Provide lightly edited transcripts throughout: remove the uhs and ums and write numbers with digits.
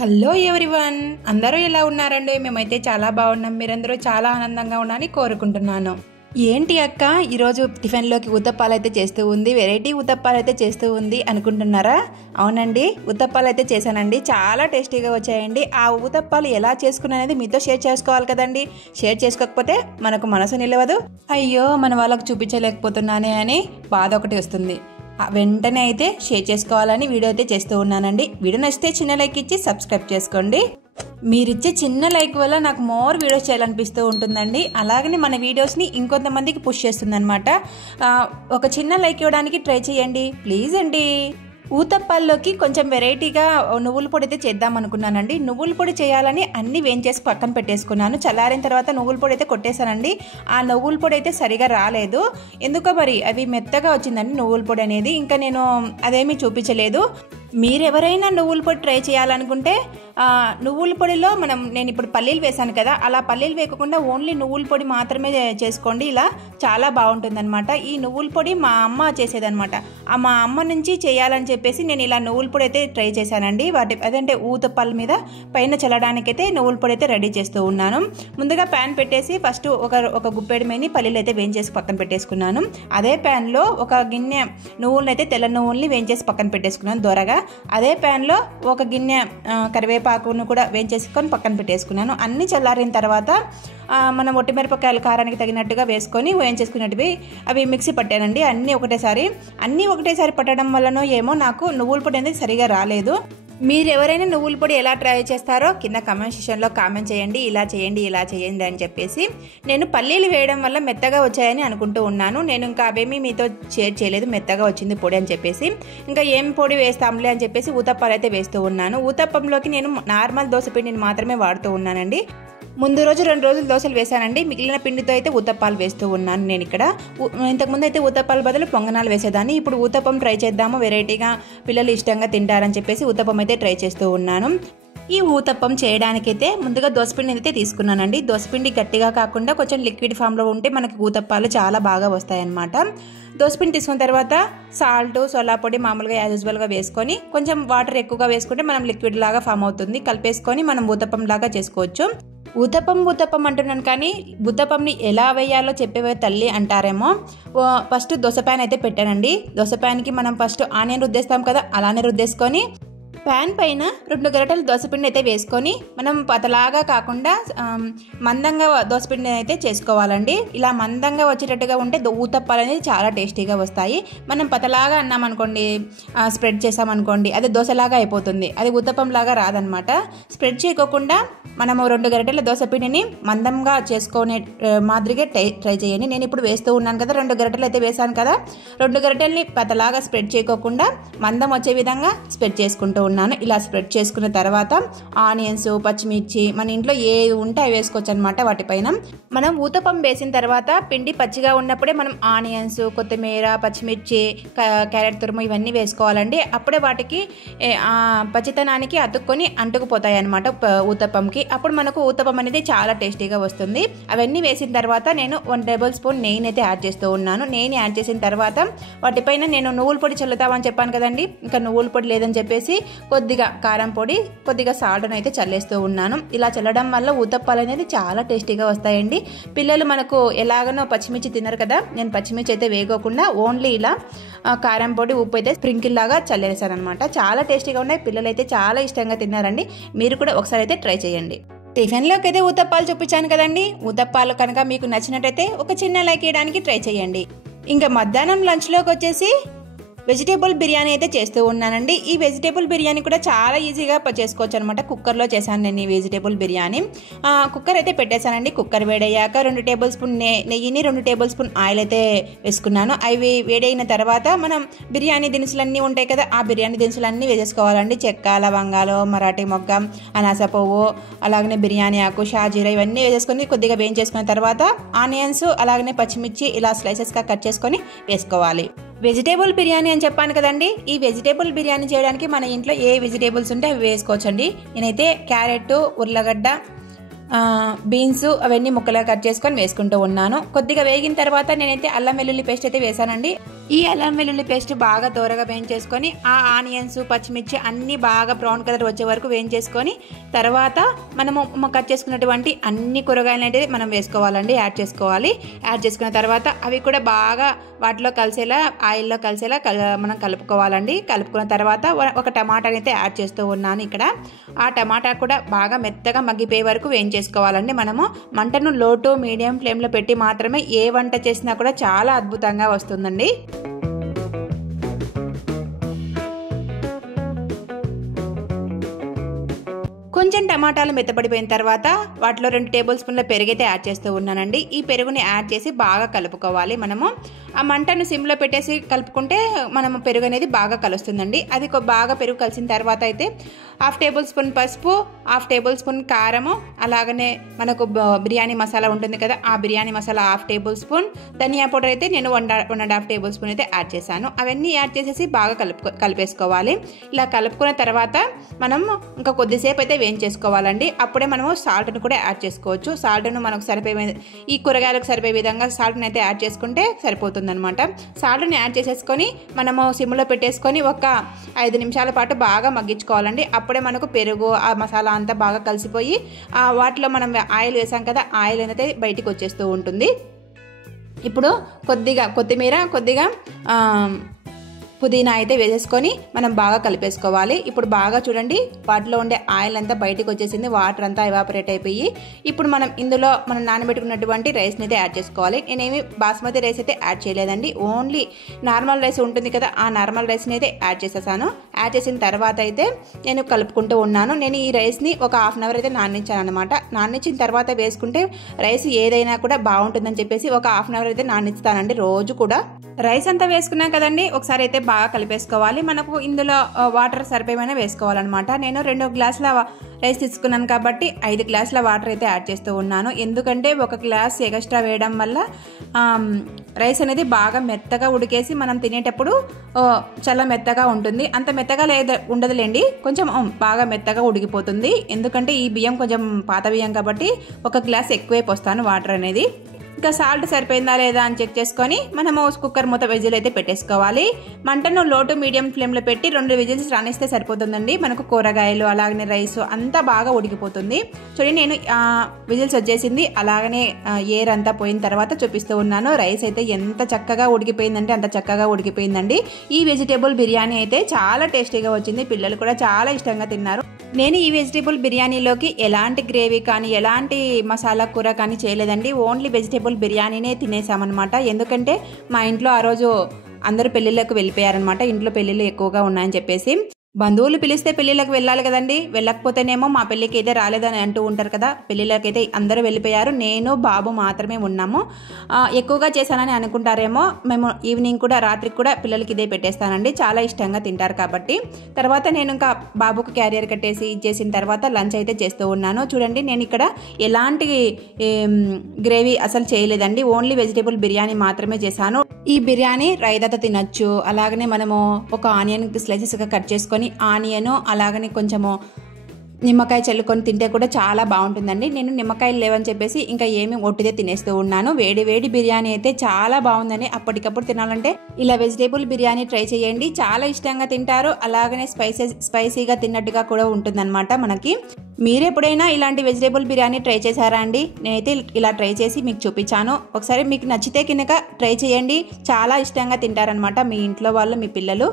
Hello everyone, అందరూ ఎలా ఉన్నారండి? మేమైతే చాలా బాగున్నాం. మీరందరూ చాలా ఆనందంగా ఉన్నారని కోరుకుంటున్నాను. ఏంటి అక్క ఈరోజు టిఫిన్లోకి ఉత్తప్పాలు అయితే చేస్తూ ఉంది, వెరైటీ ఉత్తప్పాలు అయితే చేస్తూ ఉంది అనుకుంటున్నారా? అవునండి, ఉత్తప్పాలు అయితే చేశానండి. చాలా టేస్టీగా వచ్చాయండి. ఆ ఉత్తప్పాలు ఎలా చేసుకున్నది మీతో షేర్ చేసుకోవాలి కదండి. షేర్ చేసుకోకపోతే మనకు మనసు నిలవదు. అయ్యో, మన వాళ్ళకు చూపించలేకపోతున్నానే అని బాధ ఒకటి వస్తుంది. వెంటనే అయితే షేర్ చేసుకోవాలని వీడియో అయితే చేస్తూ ఉన్నానండి. వీడియో నచ్చితే చిన్న లైక్ ఇచ్చి సబ్స్క్రైబ్ చేసుకోండి. మీరిచ్చే చిన్న లైక్ వల్ల నాకు మోర్ వీడియోస్ చేయాలనిపిస్తూ ఉంటుందండి. అలాగనే మన వీడియోస్ని ఇంకొంతమందికి పుష్ చేస్తుంది అనమాట. ఒక చిన్న లైక్ ఇవ్వడానికి ట్రై చేయండి ప్లీజ్ అండి. ఊతప్పాల్లోకి కొంచెం వెరైటీగా నువ్వుల పొడి అయితే చేద్దాం అనుకున్నానండి. నువ్వుల పొడి చేయాలని అన్ని వేయించేసి పక్కన పెట్టేసుకున్నాను. చల్లారిన తర్వాత నువ్వుల పొడి అయితే కొట్టేశానండి. ఆ నువ్వుల పొడి అయితే సరిగా రాలేదు, ఎందుకో మరి అవి మెత్తగా వచ్చిందండి నువ్వుల పొడి అనేది. ఇంకా నేను అదేమీ చూపించలేదు. మీరెవరైనా నువ్వుల పొడి ట్రై చేయాలనుకుంటే నువ్వుల పొడిలో నేను ఇప్పుడు పల్లీలు వేసాను కదా, అలా పల్లీలు వేయకుండా ఓన్లీ నువ్వుల పొడి మాత్రమే చేసుకోండి. ఇలా చాలా బాగుంటుందన్నమాట. ఈ నువ్వుల పొడి మా అమ్మ చేసేదనమాట. మా అమ్మ నుంచి చేయాలని చెప్పేసి నేను ఇలా నువ్వుల పొడి అయితే ట్రై చేశానండి. అదంటే ఊతప్పాల మీద పైన చల్లడానికైతే నువ్వుల పొడి అయితే రెడీ చేస్తూ ఉన్నాను. ముందుగా ప్యాన్ పెట్టేసి ఫస్ట్ ఒక గుప్పెడు మేని పల్లీలు అయితే వేయించేసి పక్కన పెట్టేసుకున్నాను. అదే ప్యాన్లో ఒక గిన్నె నువ్వులను అయితే తెల్ల నువ్వుల్ని వేయించేసి పక్కన పెట్టేసుకున్నాను దోరగా. అదే ప్యాన్లో ఒక గిన్నె కరివేపాకును కూడా వేయించేసుకొని పక్కన పెట్టేసుకున్నాను. అన్నీ చల్లారిన తర్వాత మనం ఒట్టిమిరపకాయల కారానికి తగినట్టుగా వేసుకొని వేయించేసుకున్నట్టువి అవి మిక్సీ పట్టానండి. అన్నీ ఒకటేసారి పట్టడం వల్లనో ఏమో నాకు నువ్వుల పొడి అనేది సరిగా రాలేదు. మీరు ఎవరైనా నువ్వుల పొడి ఎలా ట్రై చేస్తారో కింద కామెంట్ సెక్షన్లో కామెంట్ చేయండి. ఇలా చేయండి అని చెప్పేసి. నేను పల్లీలు వేయడం వల్ల మెత్తగా వచ్చాయని అనుకుంటూ ఉన్నాను. నేను ఇంకా అవేమీ మీతో షేర్ చేయలేదు, మెత్తగా వచ్చింది పొడి అని చెప్పేసి. ఇంకా ఏం పొడి వేస్తాంలే అని చెప్పేసి ఊతప్పాలు అయితే వేస్తూ ఉన్నాను. ఊతప్పంలోకి నేను నార్మల్ దోశ పిండిని మాత్రమే వాడుతూ ఉన్నానండి. ముందు రోజు 2 రోజులు దోశలు వేసానండి. మిగిలిన పిండితో అయితే ఊతప్పాలు వేస్తూ ఉన్నాను నేను ఇక్కడ. ఇంతకుముందు అయితే ఊతప్పాల బదులు పొంగనాలు వేసేదాన్ని. ఇప్పుడు ఊతప్పం ట్రై చేద్దాము, వెరైటీగా పిల్లలు ఇష్టంగా తింటారని చెప్పేసి ఊతప్పం అయితే ట్రై చేస్తూ ఉన్నాను. ఈ ఊతప్పం చేయడానికైతే ముందుగా దోసపిండి అయితే తీసుకున్నానండి. దోసపిండి గట్టిగా కాకుండా కొంచెం లిక్విడ్ ఫామ్లో ఉంటే మనకి ఊతప్పాలు చాలా బాగా వస్తాయన్నమాట. దోసపిండి తీసుకున్న తర్వాత సాల్ట్, సోలా పొడి మామూలుగా యాజ్ యూజువల్గా వేసుకొని కొంచెం వాటర్ ఎక్కువగా వేసుకుంటే మనం లిక్విడ్ లాగా ఫామ్ అవుతుంది. కలిపేసుకొని మనం ఊతప్పం లాగా చేసుకోవచ్చు. ఊతప్పం అంటున్నాను కానీ ఊతప్పంని ఎలా వేయాలో చెప్పేవే తల్లి అంటారేమో. ఫస్ట్ దోశ ప్యాన్ అయితే పెట్టానండి. దోశ ప్యాన్కి మనం ఫస్ట్ ఆనియన్ రుద్దేస్తాం కదా, అలానే రుద్దేసుకొని ప్యాన్ పైన 2 గరిటెలు దోసపిండి అయితే వేసుకొని మనం పతలాగా కాకుండా మందంగా దోసపిండి అయితే చేసుకోవాలండి. ఇలా మందంగా వచ్చేటట్టుగా ఉంటే ఊతప్పాలు అనేది చాలా టేస్టీగా వస్తాయి. మనం పతలాగా అన్నామనుకోండి, స్ప్రెడ్ చేసామనుకోండి, అది దోశలాగా అయిపోతుంది. అది ఊతప్పం లాగా రాదనమాట. స్ప్రెడ్ చేయకోకుండా మనము 2 గరిటెల దోసపిండిని మందంగా చేసుకునే మాదిరిగా ట్రై చేయండి. నేను ఇప్పుడు వేస్తూ ఉన్నాను కదా, 2 గరిటెలు అయితే వేసాను కదా, 2 గరిటెల్ని పతలాగా స్ప్రెడ్ చేయకోకుండా మందం వచ్చే విధంగా స్ప్రెడ్ చేసుకుంటూ ఉన్నాను. ఇలా స్ప్రెడ్ చేసుకున్న తర్వాత ఆనియన్స్, పచ్చిమిర్చి మన ఇంట్లో ఏ ఉంటే అవి వేసుకోవచ్చు అనమాట. వాటిపైన మనం ఊతప్పం వేసిన తర్వాత పిండి పచ్చిగా ఉన్నప్పుడే మనం ఆనియన్స్, కొత్తిమీర, పచ్చిమిర్చి, క్యారెట్ తురుము ఇవన్నీ వేసుకోవాలండి. అప్పుడే వాటికి పచ్చితనానికి అతుక్కొని అంటుకుపోతాయి అనమాట ఊతప్పంకి. అప్పుడు మనకు ఊతప్పం అనేది చాలా టేస్టీగా వస్తుంది. అవన్నీ వేసిన తర్వాత నేను 1 టేబుల్ స్పూన్ నెయ్యిని అయితే యాడ్ చేస్తూ ఉన్నాను. నెయ్యిని యాడ్ చేసిన తర్వాత వాటిపైన నేను నువ్వుల పొడి చల్లుతామని చెప్పాను కదండి. ఇంకా నువ్వుల పొడి లేదని చెప్పేసి కొద్దిగా కారం పొడి, కొద్దిగా సాల్ట్ని అయితే చల్లేస్తూ ఉన్నాను. ఇలా చల్లడం వల్ల ఊతప్పాలు అనేది చాలా టేస్టీగా వస్తాయండి. పిల్లలు మనకు ఎలాగనో పచ్చిమిర్చి తినరు కదా, నేను పచ్చిమిర్చి అయితే వేయకోకుండా ఓన్లీ ఇలా కారం పొడి, ఉప్పు అయితే స్ప్రింకిల్ లాగా చల్లేసాను అనమాట. చాలా టేస్టీగా ఉన్నాయి. పిల్లలు అయితే చాలా ఇష్టంగా తిన్నారండి. మీరు కూడా ఒకసారి అయితే ట్రై చేయండి. టిఫిన్లోకి అయితే ఊతప్పాలు చూపించాను కదండి. ఊతప్పాలు కనుక మీకు నచ్చినట్టయితే ఒక చిన్న లైక్ ఇవ్వడానికి ట్రై చేయండి. ఇంకా మధ్యాహ్నం లంచ్లోకి వచ్చేసి వెజిటేబుల్ బిర్యానీ అయితే చేస్తూ ఉన్నానండి. ఈ వెజిటేబుల్ బిర్యానీ కూడా చాలా ఈజీగా చేసుకోవచ్చు అనమాట. కుక్కర్లో చేశాను నేను ఈ వెజిటేబుల్ బిర్యానీ. కుక్కర్ అయితే పెట్టేశానండి. కుక్కర్ వేడయ్యాక 2 టేబుల్ స్పూన్ నెయ్యిని, 2 టేబుల్ స్పూన్ ఆయిల్ అయితే వేసుకున్నాను. అవి వేడైన తర్వాత మనం బిర్యానీ దినుసులన్నీ ఉంటాయి కదా, ఆ బిర్యానీ దినుసులన్నీ వేసేసుకోవాలండి. చెక్క, లవంగాలు, మరాఠీ మొగ్గ, అనాస పువ్వు, అలాగనే బిర్యానీ ఆకు, షాజీరా ఇవన్నీ వేసేసుకొని కొద్దిగా వేయించేసుకున్న తర్వాత ఆనియన్స్ అలాగనే పచ్చిమిర్చి ఇలా స్లైసెస్గా కట్ చేసుకొని వేసుకోవాలి. వెజిటేబుల్ బిర్యానీ అని చెప్పాను కదండి. ఈ వెజిటేబుల్ బిర్యానీ చేయడానికి మన ఇంట్లో ఏ వెజిటేబుల్స్ ఉంటే అవి వేసుకోవచ్చండి. నేనైతే క్యారెట్, ఉర్లగడ్డ, బీన్స్ అవన్నీ ముక్కలుగా కట్ చేసుకొని వేసుకుంటూ ఉన్నాను. కొద్దిగా వేగిన తర్వాత నేనైతే అల్లం వెల్లుల్లి పేస్ట్ అయితే వేసానండి. ఈ అల్లం వెల్లుల్లి పేస్ట్ బాగా దోరగా వేయించేసుకొని ఆ ఆనియన్స్ పచ్చిమిర్చి అన్నీ బాగా బ్రౌన్ కలర్ వచ్చే వరకు వేయించేసుకొని తర్వాత మనము కట్ చేసుకున్నటువంటి అన్ని కూరగాయలు అనేది మనం వేసుకోవాలండి, యాడ్ చేసుకోవాలి. యాడ్ చేసుకున్న తర్వాత అవి కూడా బాగా వాటిలో కలిసేలా ఆయిల్లో కలిసేలా మనం కలుపుకోవాలండి. కలుపుకున్న తర్వాత ఒక టమాటాని అయితే యాడ్ చేస్తూ ఉన్నాను ఇక్కడ. ఆ టమాటా కూడా బాగా మెత్తగా మగ్గిపోయే వరకు వేయించేసుకోవాలండి. మనము మంటను లో టు మీడియం ఫ్లేమ్లో పెట్టి మాత్రమే ఏ వంట చేసినా కూడా చాలా అద్భుతంగా వస్తుందండి. కొంచెం టమాటాలు మెత్తబడిపోయిన తర్వాత వాటిలో 2 టేబుల్ స్పూన్ల పెరుగు అయితే యాడ్ చేస్తూ ఉన్నానండి. ఈ పెరుగుని యాడ్ చేసి బాగా కలుపుకోవాలి. మనము ఆ మంటను సిమ్లో పెట్టేసి కలుపుకుంటే మనము పెరుగు అనేది బాగా కలుస్తుందండి. అది బాగా పెరుగు కలిసిన తర్వాత అయితే 1/2 టేబుల్ స్పూన్ పసుపు, 1/2 టేబుల్ స్పూన్ కారము, అలాగనే మనకు బిర్యానీ మసాలా ఉంటుంది కదా, ఆ బిర్యానీ మసాలా 1/2 టేబుల్ స్పూన్, ధనియా పౌడర్ అయితే నేను 1.5 టేబుల్ స్పూన్ అయితే యాడ్ చేశాను. అవన్నీ యాడ్ చేసేసి బాగా కలిపేసుకోవాలి. ఇలా కలుపుకున్న తర్వాత మనం ఇంకా కొద్దిసేపు అయితే వేయించేసుకోవాలండి. అప్పుడే మనము సాల్ట్ను కూడా యాడ్ చేసుకోవచ్చు. సాల్ట్ను మనకు సరిపోయే ఈ కూరగాయలకు సరిపోయే విధంగా సాల్ట్ని అయితే యాడ్ చేసుకుంటే సరిపోతుందన్నమాట. సాల్ట్ని యాడ్ చేసేసుకొని మనము సిమ్లో పెట్టేసుకొని ఒక 5 నిమిషాల పాటు బాగా మగ్గించుకోవాలండి. అప్పుడే మనకు పెరుగు ఆ మసాలా అంతా బాగా కలిసిపోయి వాటిలో మనం ఆయిల్ వేసాం కదా, ఆయిల్ అనేది బయటికి వచ్చేస్తూ ఉంటుంది. ఇప్పుడు కొద్దిగా కొత్తిమీర, కొద్దిగా పుదీనా అయితే వేసేసుకొని మనం బాగా కలిపేసుకోవాలి. ఇప్పుడు బాగా చూడండి వాటిలో ఉండే ఆయిల్ అంతా బయటకు వచ్చేసింది, వాటర్ అంతా ఎవాపరేట్ అయిపోయి ఇప్పుడు మనం ఇందులో మనం నానబెట్టుకున్నటువంటి రైస్ని అయితే యాడ్ చేసుకోవాలి. నేనేమి బాస్మతి రైస్ అయితే యాడ్ చేయలేదండి, ఓన్లీ నార్మల్ రైస్ ఉంటుంది కదా, ఆ నార్మల్ రైస్ని అయితే యాడ్ చేసేసాను. యాడ్ చేసిన తర్వాత అయితే నేను కలుపుకుంటూ ఉన్నాను. నేను ఈ రైస్ని ఒక 1/2 అవర్ అయితే నానించాను అనమాట. నానించిన తర్వాత వేసుకుంటే రైస్ ఏదైనా కూడా బాగుంటుందని చెప్పేసి ఒక 1/2 అవర్ అయితే నానిస్తానండి రోజు కూడా. రైస్ అంతా వేసుకున్నాం కదండి, ఒకసారి అయితే బాగా కలిపేసుకోవాలి. మనకు ఇందులో వాటర్ సరిపోయేమైనా వేసుకోవాలన్నమాట. నేను 2 గ్లాసుల రైస్ తీసుకున్నాను కాబట్టి 5 గ్లాసుల వాటర్ అయితే యాడ్ చేస్తూ ఉన్నాను. ఎందుకంటే 1 గ్లాస్ ఎక్స్ట్రా వేయడం వల్ల రైస్ అనేది బాగా మెత్తగా ఉడికేసి మనం తినేటప్పుడు చాలా మెత్తగా ఉంటుంది. అంత మెత్తగా ఉండదులేండి, కొంచెం బాగా మెత్తగా ఉడికిపోతుంది. ఎందుకంటే ఈ బియ్యం కొంచెం పాత బియ్యం కాబట్టి 1 గ్లాస్ ఎక్కువే పోస్తాను వాటర్ అనేది. ఇంకా సాల్ట్ సరిపోయిందా లేదా అని చెక్ చేసుకొని మనము కుక్కర్ మూత విజిల్ అయితే పెట్టేసుకోవాలి. మంటను లో టు మీడియం ఫ్లేమ్లో పెట్టి 2 విజిల్స్ రానిస్తే సరిపోతుందండి. మనకు కూరగాయలు అలాగనే రైస్ అంతా బాగా ఉడికిపోతుంది. చూడండి నేను విజిల్స్ వచ్చేసింది, అలాగనే ఎయిర్ అంతా పోయిన తర్వాత చూపిస్తూ ఉన్నాను. రైస్ అయితే ఎంత చక్కగా ఉడికిపోయిందంటే అంత చక్కగా ఉడికిపోయిందండి. ఈ వెజిటేబుల్ బిర్యానీ అయితే చాలా టేస్టీగా వచ్చింది, పిల్లలు కూడా చాలా ఇష్టంగా తిన్నారు. నేను ఈ వెజిటేబుల్ బిర్యానీలోకి ఎలాంటి గ్రేవీ కానీ ఎలాంటి మసాలా కూర కానీ చేయలేదండి, ఓన్లీ వెజిటేబుల్ బిర్యానీనే తినేసామన్నమాట. ఎందుకంటే మా ఇంట్లో ఆ రోజు అందరూ పెళ్ళిళ్ళకు వెళ్ళిపోయారనమాట, ఇంట్లో పెళ్ళిళ్ళు ఎక్కువగా ఉన్నాయని చెప్పేసి. బంధువులు పిలిస్తే పెళ్ళిళ్ళకి వెళ్ళాలి కదండి, వెళ్ళకపోతేనేమో మా పెళ్ళికి అయితే రాలేదని అంటూ ఉంటారు కదా. పెళ్ళిళ్ళకైతే అందరూ వెళ్ళిపోయారు, నేను బాబు మాత్రమే ఉన్నాము. ఎక్కువగా చేశానని అనుకుంటారేమో, మేము ఈవినింగ్ కూడా రాత్రికి కూడా పిల్లలకి ఇదే పెట్టేస్తానండి, చాలా ఇష్టంగా తింటారు కాబట్టి. తర్వాత నేను ఇంకా బాబుకు క్యారియర్ కట్టేసి ఇచ్చేసిన తర్వాత లంచ్ అయితే చేస్తూ ఉన్నాను. చూడండి నేను ఇక్కడ ఎలాంటి గ్రేవీ అసలు చేయలేదండి, ఓన్లీ వెజిటేబుల్ బిర్యానీ మాత్రమే చేశాను. ఈ బిర్యానీ రైతాతో తినొచ్చు, అలాగనే మనము ఒక ఆనియన్ స్లైసెస్గా కట్ చేసుకొని ఆనియన్ అలాగనే కొంచెము నిమ్మకాయ చల్లుకొని తింటే కూడా చాలా బాగుంటుందండి. నేను నిమ్మకాయలు లేవని చెప్పేసి ఇంకా ఏమి ఒట్టిదే తినేస్తూ ఉన్నాను. వేడి వేడి బిర్యానీ అయితే చాలా బాగుందండి. అప్పటికప్పుడు తినాలంటే ఇలా వెజిటేబుల్ బిర్యానీ ట్రై చేయండి, చాలా ఇష్టంగా తింటారు. అలాగనే స్పైసీగా తిన్నట్టుగా కూడా ఉంటుందన్నమాట మనకి. మీరు ఎప్పుడైనా ఇలాంటి వెజిటేబుల్ బిర్యానీ ట్రై చేశారా అండి? నేనైతే ఇలా ట్రై చేసి మీకు చూపించాను. ఒకసారి మీకు నచ్చితే కనుక ట్రై చేయండి, చాలా ఇష్టంగా తింటారనమాట మీ ఇంట్లో వాళ్ళు, మీ పిల్లలు.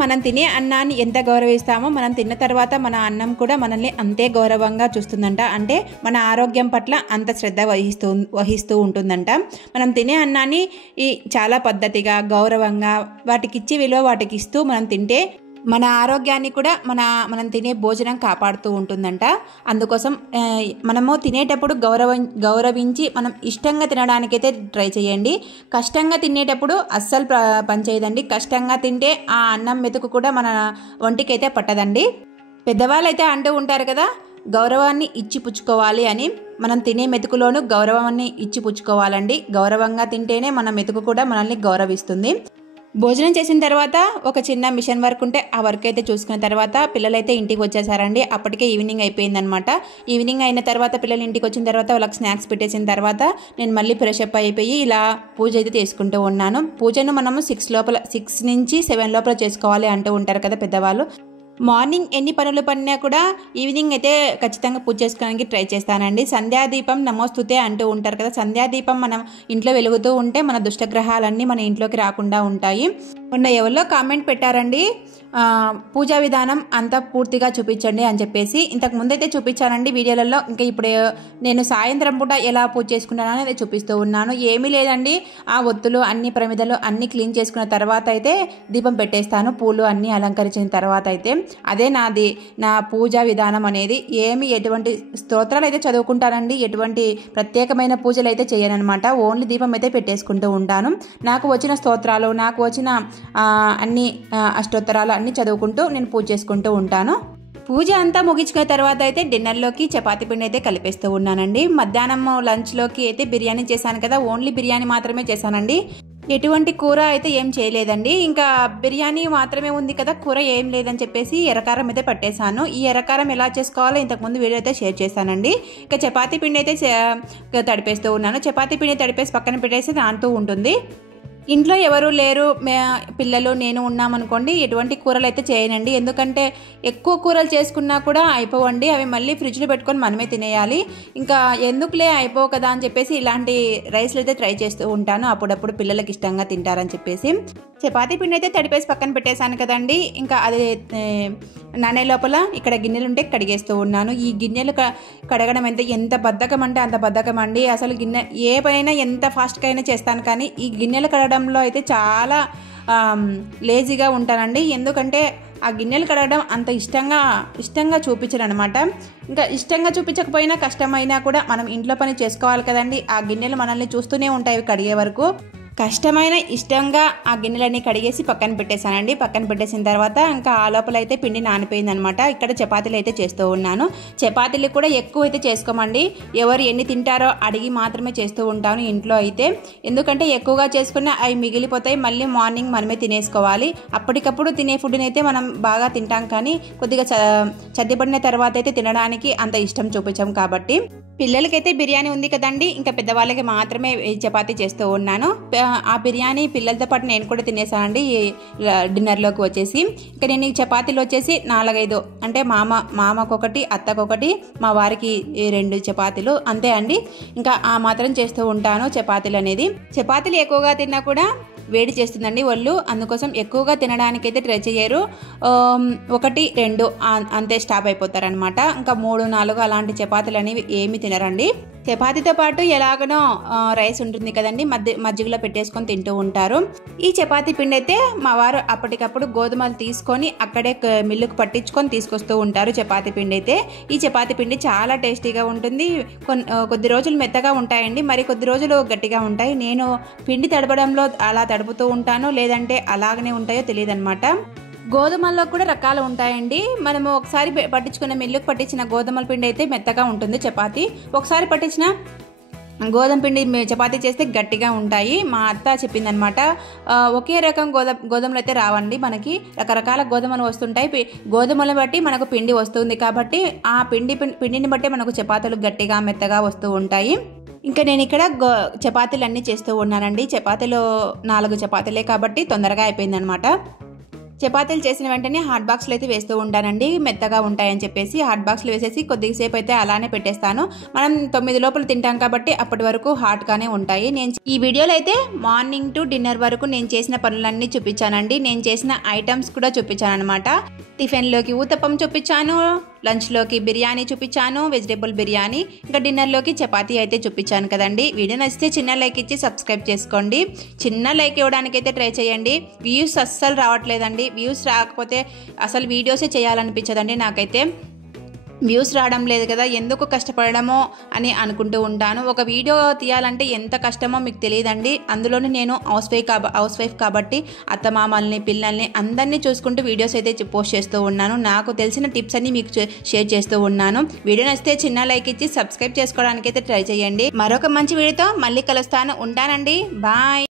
మనం తినే అన్నాన్ని ఎంత గౌరవిస్తామో మనం తిన్న తర్వాత మన అన్నం కూడా మనల్ని అంతే గౌరవంగా చూస్తుందంట. అంటే మన ఆరోగ్యం పట్ల అంత శ్రద్ధ వహిస్తూ ఉంటుందంట. మనం తినే అన్నాన్ని చాలా పద్ధతిగా గౌరవంగా వాటికి ఇచ్చే విలువ వాటికి ఇస్తూ మనం తింటే మన ఆరోగ్యాన్ని కూడా మనం తినే భోజనం కాపాడుతూ ఉంటుందంట. అందుకోసం మనము తినేటప్పుడు గౌరవించి మనం ఇష్టంగా తినడానికైతే ట్రై చేయండి. కష్టంగా తినేటప్పుడు అస్సలు పనిచేయదండి. కష్టంగా తింటే ఆ అన్నం మెతుకు కూడా మన ఒంటికైతే పట్టదండి. పెద్దవాళ్ళు అయితే అంటూ ఉంటారు కదా, గౌరవాన్ని ఇచ్చి పుచ్చుకోవాలి అని మనం తినే మెతుకులోనూ గౌరవాన్ని ఇచ్చి పుచ్చుకోవాలండి. గౌరవంగా తింటేనే మన మెతుకు కూడా మనల్ని గౌరవిస్తుంది. భోజనం చేసిన తర్వాత ఒక చిన్న మిషన్ వర్క్ ఉంటే ఆ వర్క్ అయితే చూసుకున్న తర్వాత పిల్లలైతే ఇంటికి వచ్చేసారండి. అప్పటికే ఈవినింగ్ అయిపోయిందనమాట. ఈవినింగ్ అయిన తర్వాత పిల్లలు ఇంటికి వచ్చిన తర్వాత వాళ్ళకి స్నాక్స్ పెట్టేసిన తర్వాత నేను మళ్ళీ ఫ్రెష్ అప్ అయిపోయి ఇలా పూజ అయితే చేసుకుంటూ ఉన్నాను. పూజను మనము 6 నుంచి 7 లోపల చేసుకోవాలి అంటూ ఉంటారు కదా పెద్దవాళ్ళు. మార్నింగ్ ఎన్ని పనులు పడినా కూడా ఈవినింగ్ అయితే ఖచ్చితంగా పూజ చేసుకోవడానికి ట్రై చేస్తానండి. సంధ్యాదీపం నమోస్తుతే అంటూ ఉంటారు కదా. సంధ్యాదీపం మనం ఇంట్లో వెలుగుతూ ఉంటే మన దుష్టగ్రహాలన్నీ మన ఇంట్లోకి రాకుండా ఉంటాయి. మొన్న ఎవరిలో కామెంట్ పెట్టారండి, పూజా విధానం అంతా పూర్తిగా చూపించండి అని చెప్పేసి. ఇంతకు ముందైతే చూపించానండి వీడియోలలో. ఇంకా ఇప్పుడు నేను సాయంత్రం పూట ఎలా పూజ చేసుకుంటానో అనేది చూపిస్తూ ఉన్నాను. ఏమీ లేదండి, ఆ ఒత్తులు అన్ని ప్రమిదలు అన్నీ క్లీన్ చేసుకున్న తర్వాత అయితే దీపం పెట్టేస్తాను. పూలు అన్నీ అలంకరించిన తర్వాత అయితే అదే నా పూజా విధానం అనేది. ఎటువంటి స్తోత్రాలు అయితే చదువుకుంటానండి, ఎటువంటి ప్రత్యేకమైన పూజలు అయితే చేయనమాట. ఓన్లీ దీపం అయితే పెట్టేసుకుంటూ ఉంటాను. నాకు వచ్చిన స్తోత్రాలు, నాకు వచ్చిన అన్ని అష్టోత్తరాలు అన్నీ చదువుకుంటూ నేను పూజ చేసుకుంటూ ఉంటాను. పూజ అంతా ముగించుకున్న తర్వాత అయితే డిన్నర్లోకి చపాతీ పిండి అయితే కలిపేస్తూ ఉన్నానండి. మధ్యాహ్నం లంచ్లోకి అయితే బిర్యానీ చేశాను కదా, ఓన్లీ బిర్యానీ మాత్రమే చేశానండి. ఎటువంటి కూర అయితే ఏం చేయలేదండి. ఇంకా బిర్యానీ మాత్రమే ఉంది కదా, కూర ఏం లేదని చెప్పేసి ఎర్రకారం అయితే పట్టేశాను. ఈ ఎర్రకారం ఎలా చేసుకోవాలో ఇంతకుముందు వీడియో అయితే షేర్ చేశానండి. ఇంకా చపాతీ పిండి అయితే తడిపేస్తూ ఉన్నాను. చపాతీ పిండి తడిపేసి పక్కన పెట్టేసి నానుతూ ఉంటుంది. ఇంట్లో ఎవరు లేరు, పిల్లలు నేను ఉన్నామనుకోండి, ఎటువంటి కూరలు అయితే చేయనండి. ఎందుకంటే ఎక్కువ కూరలు చేసుకున్నా కూడా అయిపోవండి. అవి మళ్ళీ ఫ్రిడ్జ్లో పెట్టుకొని మనమే తినేయాలి. ఇంకా ఎందుకులే అయిపోవు కదా అని చెప్పేసి ఇలాంటి రైస్లు అయితే ట్రై చేస్తూ ఉంటాను. అప్పుడప్పుడు పిల్లలకి ఇష్టంగా తింటారని చెప్పేసి. చపాతీ పిండి అయితే తడిపేసి పక్కన పెట్టేశాను కదండి. ఇంకా అది నానే లోపల ఇక్కడ గిన్నెలు ఉంటే కడిగేస్తూ ఉన్నాను. ఈ గిన్నెలు కడగడం ఎంత బద్ధకం అంటే అంత బద్ధకం అండి. అసలు గిన్నె ఏ పైన ఎంత ఫాస్ట్గా అయినా చేస్తాను, కానీ ఈ గిన్నెలు కడగడంలో అయితే చాలా లేజీగా ఉంటానండి. ఎందుకంటే ఆ గిన్నెలు కడగడం అంత ఇష్టంగా చూపించను అనమాట. ఇంకా ఇష్టంగా చూపించకపోయినా కష్టమైనా కూడా మనం ఇంట్లో పని చేసుకోవాలి కదండి. ఆ గిన్నెలు మనల్ని చూస్తూనే ఉంటాయి కడిగే వరకు. కష్టమైన ఇష్టంగా ఆ గిన్నెలన్నీ కడిగేసి పక్కన పెట్టేశానండి. పక్కన పెట్టేసిన తర్వాత ఇంకా ఆ లోపల అయితే పిండి నానిపోయింది అనమాట. ఇక్కడ చపాతీలు అయితే చేస్తూ ఉన్నాను. చపాతీలు కూడా ఎక్కువ అయితే చేసుకోమండి, ఎవరు ఎన్ని తింటారో అడిగి మాత్రమే చేస్తూ ఉంటాను ఇంట్లో అయితే. ఎందుకంటే ఎక్కువగా చేసుకున్న అవి మిగిలిపోతాయి, మళ్ళీ మార్నింగ్ మనమే తినేసుకోవాలి. అప్పటికప్పుడు తినే ఫుడ్ని అయితే మనం బాగా తింటాం, కానీ కొద్దిగా చద్దిపడిన తర్వాత అయితే తినడానికి అంత ఇష్టం చూపించాం కాబట్టి. పిల్లలకైతే బిర్యానీ ఉంది కదండి, ఇంకా పెద్దవాళ్ళకి మాత్రమే చపాతీ చేస్తూ ఉన్నాను. ఆ బిర్యానీ పిల్లలతో పాటు నేను కూడా తినేసానండి డిన్నర్లోకి వచ్చేసి. ఇంకా నేను ఈ చపాతీలు వచ్చేసి 4-5 అంటే మామకొకటి, అత్తకొకటి, మా వారికి 2 చపాతీలు అంతే అండి. ఇంకా ఆ మాత్రం చేస్తూ ఉంటాను చపాతీలు అనేది. చపాతీలు ఎక్కువగా తిన్నా కూడా వేడి చేస్తుందండి ఒళ్ళు, అందుకోసం ఎక్కువగా తినడానికైతే ట్రై చేయరు. 1-2 అంతే స్టాప్ అయిపోతారనమాట. ఇంకా 3-4 అలాంటి చపాతీలు అనేవి ఏమి తినరండి. చపాతీతో పాటు ఎలాగనో రైస్ ఉంటుంది కదండి, మజ్జిగలో పెట్టేసుకొని తింటూ ఉంటారు. ఈ చపాతీ పిండి అయితే మా వారు అప్పటికప్పుడు గోధుమలు తీసుకొని అక్కడే మిల్లుకు పట్టించుకొని తీసుకొస్తూ ఉంటారు చపాతీ పిండి అయితే. ఈ చపాతీ పిండి చాలా టేస్టీగా ఉంటుంది. కొద్ది రోజులు మెత్తగా ఉంటాయండి, మరి కొద్ది రోజులు గట్టిగా ఉంటాయి. నేను పిండి తడపడంలో అలా తడుపుతూ ఉంటాను, లేదంటే అలాగనే ఉంటాయో తెలియదు అనమాట. గోధుమల్లో కూడా రకాలు ఉంటాయండి. మనము ఒకసారి పట్టించుకున్న మిల్లుకు పట్టించిన గోధుమల పిండి అయితే మెత్తగా ఉంటుంది చపాతీ. ఒకసారి పట్టించిన గోధుమ పిండి చపాతీ చేస్తే గట్టిగా ఉంటాయి. మా అత్త చెప్పిందనమాట. ఒకే రకం గోధుమలు అయితే రావండి, మనకి రకరకాల గోధుమలు వస్తుంటాయి. గోధుమలను బట్టి మనకు పిండి వస్తుంది కాబట్టి ఆ పిండిని బట్టి మనకు చపాతీలు గట్టిగా మెత్తగా వస్తూ ఉంటాయి. ఇంకా నేను ఇక్కడ చపాతీలు అన్నీ చేస్తూ ఉన్నానండి. చపాతీలు 4 చపాతీలే కాబట్టి తొందరగా అయిపోయిందనమాట. చపాతీలు చేసిన వెంటనే హాట్ బాక్స్లో అయితే వేస్తూ ఉంటానండి, మెత్తగా ఉంటాయని చెప్పేసి. హాట్ బాక్స్లో వేసేసి కొద్దిసేపు అయితే అలానే పెట్టేస్తాను. మనం 9 లోపల తింటాం కాబట్టి అప్పటి వరకు హాట్గానే ఉంటాయి. నేను ఈ వీడియోలో అయితే మార్నింగ్ టు డిన్నర్ వరకు నేను చేసిన పనులన్నీ చూపించానండి. నేను చేసిన ఐటమ్స్ కూడా చూపించాను అనమాట. టిఫిన్లోకి ఊతప్పం చూపించాను, లంచ్లోకి బిర్యానీ చూపించాను, వెజిటేబుల్ బిర్యానీ, ఇంకా డిన్నర్లోకి చపాతీ అయితే చూపించాను కదండి. వీడియో నచ్చితే చిన్న లైక్ ఇచ్చి సబ్స్క్రైబ్ చేసుకోండి. చిన్న లైక్ ఇవ్వడానికి అయితే ట్రై చేయండి. వ్యూస్ అస్సలు రావట్లేదండి. వ్యూస్ రాకపోతే అసలు వీడియోసే చేయాలనిపించదండి నాకైతే. వ్యూస్ రావడం లేదు కదా, ఎందుకు కష్టపడడమో అని అనుకుంటూ ఉంటాను. ఒక వీడియో తీయాలంటే ఎంత కష్టమో మీకు తెలియదండి. అందులోనే నేను హౌస్ వైఫ్ కాబట్టి అత్తమామల్ని, పిల్లల్ని అందరినీ చూసుకుంటూ వీడియోస్ అయితే పోస్ట్ చేస్తూ ఉన్నాను. నాకు తెలిసిన టిప్స్ అన్ని మీకు షేర్ చేస్తూ ఉన్నాను. వీడియో నచ్చితే చిన్న లైక్ ఇచ్చి సబ్స్క్రైబ్ చేసుకోవడానికి అయితే ట్రై చేయండి. మరొక మంచి వీడియోతో మళ్ళీ కలుస్తాను. ఉంటానండి. బాయ్.